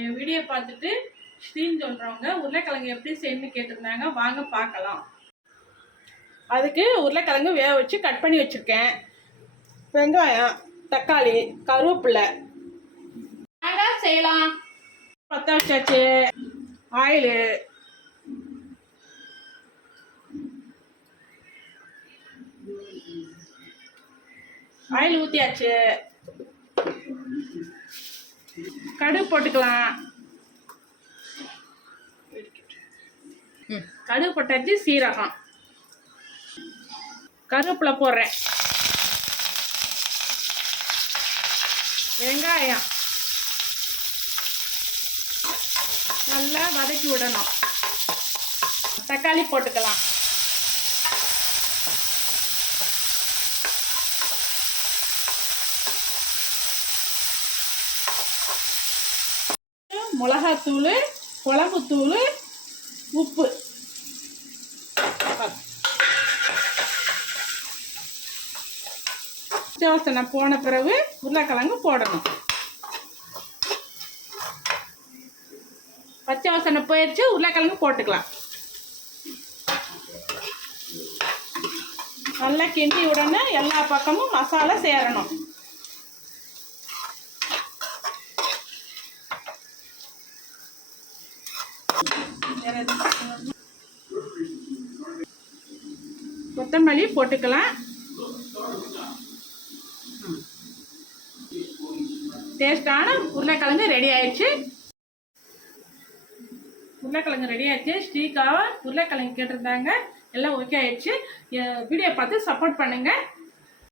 என் video பார்த்துட்டு ஸ்ரீன்னு சொல்கிறவங்க உருளைக்கிழங்கு எப்படி செய்யணும்னு கேட்டிருந்தாங்க. வாங்க பார்க்கலாம். அதுக்கு உருளைக்கிழங்கு வேக வச்சு கட் பண்ணி வச்சுருக்கேன். வெங்காயம், தக்காளி, கருவேப்பிலை செய்யலாம். பற்ற வச்சாச்சு. ஆயிலு, ஆயில் ஊற்றியாச்சு. கடுகு போட்டுக்கலாம். கடுகு போட்டாச்சு. சீரகம், கருவேப்பிலை போடுறேன். வெங்காயம் நல்லா வதக்கி விடணும். தக்காளி போட்டுக்கலாம். மிளகாத்தூள், குழம்புத்தூள், உப்பு. வாசனை போன பிறகு உருளைக்கிழங்கு போடணும். பச்சை வாசனை போயிடுச்சு. உருளைக்கிழங்கு போட்டுக்கலாம். நல்லா கிண்டி விடணும். எல்லா பக்கமும் மசாலா சேரணும். கொத்தமல்லி போட்டுக்கலாம். டேஸ்டான உருளைக்கிழங்கு ரெடி ஆயிடுச்சு. உருளைக்கிழங்கு ரெடி ஆயிடுச்சு. ஸ்ரீகாவை உருளைக்கிழங்கு கேட்டிருந்தாங்க. எல்லாம் ஓகே ஆயிடுச்சு. வீடியோ பார்த்து சப்போர்ட் பண்ணுங்கள்.